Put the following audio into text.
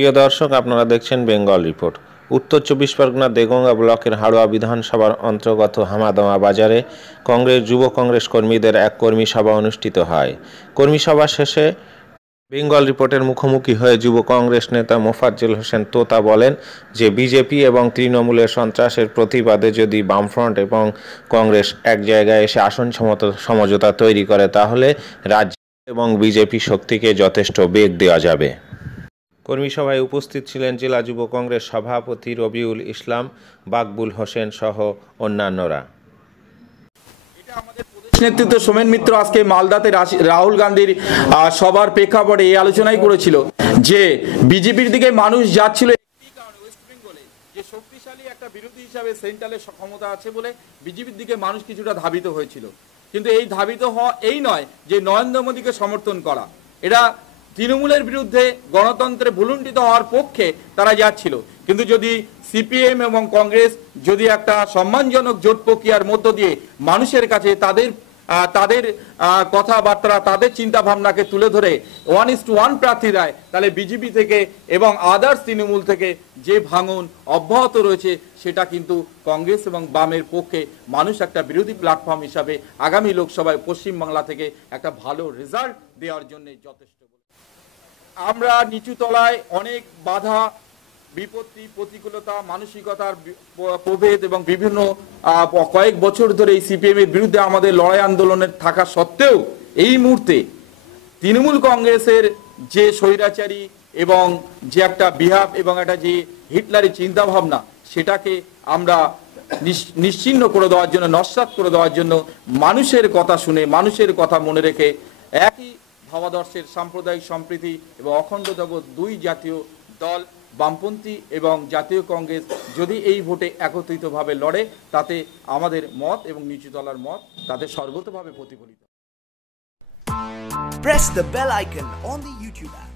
প্রিয় দর্শক, আপনারা দেখছেন বেঙ্গল রিপোর্ট। উত্তর 24 পরগনা দেগঙ্গা ব্লকের হাড়োয়া বিধানসভার অন্তর্গত হামাদমা বাজারে যুব কংগ্রেস কর্মীদের এক কর্মী সভা অনুষ্ঠিত হয়। কর্মী সভা শেষে বেঙ্গল রিপোর্টের মুখোমুখি হয়ে যুব কংগ্রেস নেতা মোফাজ্জল হোসেন তোতা বলেন যে বিজেপি এবং তৃণমূলের সন্ত্রাসের প্রতিবাদে যদি বামফ্রন্ট এবং কংগ্রেস এক জায়গায় এসে আসন সমঝোতা তৈরি করে তাহলে রাজ্য এবং বিজেপি শক্তিকে যথেষ্ট বেগ দেওয়া যাবে। কর্মী সভায় উপস্থিত ছিলেন জেলা যুব কংগ্রেস সভাপতি রবিউল ইসলাম, বাকবুল হোসেন সহ অন্যান্যরা। নেতৃত্ব সোমেন মিত্র আজকে মালদাতে রাহুল গান্ধীর সভার প্রেক্ষাপটে এই আলোচনাই করেছিল যে বিজেপির দিকে মানুষ যাচ্ছিল এই কারণে ওয়েস্ট বেঙ্গলে যে শক্তিশালী একটা বিরোধী হিসাবে সেন্ট্রালের ক্ষমতা আছে বলে বিজেপির দিকে মানুষ কিছুটা ধাবিত হয়েছিল। কিন্তু এই ধাবিত হওয়া এই নয় যে নরেন্দ্র মোদীকে সমর্থন করা, এটা তৃণমূলের বিরুদ্ধে গণতন্ত্রে ভুলুণ্ঠিত হওয়ার পক্ষে তারা যাচ্ছিল। কিন্তু যদি সিপিএম এবং কংগ্রেস যদি একটা সম্মানজনক জোট প্রক্রিয়ার মধ্য দিয়ে মানুষের কাছে তাদের কথাবার্তা, তাদের চিন্তা ভাবনাকে তুলে ধরে 1:1 প্রার্থী দেয়, তাহলে বিজেপি থেকে এবং আদার্স তৃণমূল থেকে যে ভাঙন অব্যাহত রয়েছে সেটা কিন্তু কংগ্রেস এবং বামের পক্ষে মানুষ একটা বিরোধী প্ল্যাটফর্ম হিসাবে আগামী লোকসভায় পশ্চিমবাংলা থেকে একটা ভালো রেজাল্ট দেওয়ার জন্য যথেষ্ট। আমরা নিচু তলায় অনেক বাধা বিপত্তি, প্রতিকূলতা, মানসিকতার প্রভেদ এবং বিভিন্ন কয়েক বছর ধরে এই সিপিএম এর বিরুদ্ধে আমাদের লড়াই আন্দোলনের থাকা সত্ত্বেও এই মুহূর্তে তৃণমূল কংগ্রেসের যে স্বৈরাচারী এবং যে একটা বিহাব এবং একটা যে হিটলারি চিন্তাভাবনা, সেটাকে আমরা নিশ্চিহ্ন করে দেওয়ার জন্য, নস্যাৎ করে দেওয়ার জন্য মানুষের কথা শুনে, মানুষের কথা মনে রেখে একই ভাবাদর্শের সাম্প্রদায়িক সম্প্রীতি এবং অখণ্ডতাব দুই জাতীয় দল বামপন্থী এবং জাতীয় কংগ্রেস যদি এই ভোটে একত্রিতভাবে লড়ে, তাতে আমাদের মত এবং নিচুতলার মত তাতে সর্বতভাবে প্রতিফলিত। Press the bell icon on the YouTube app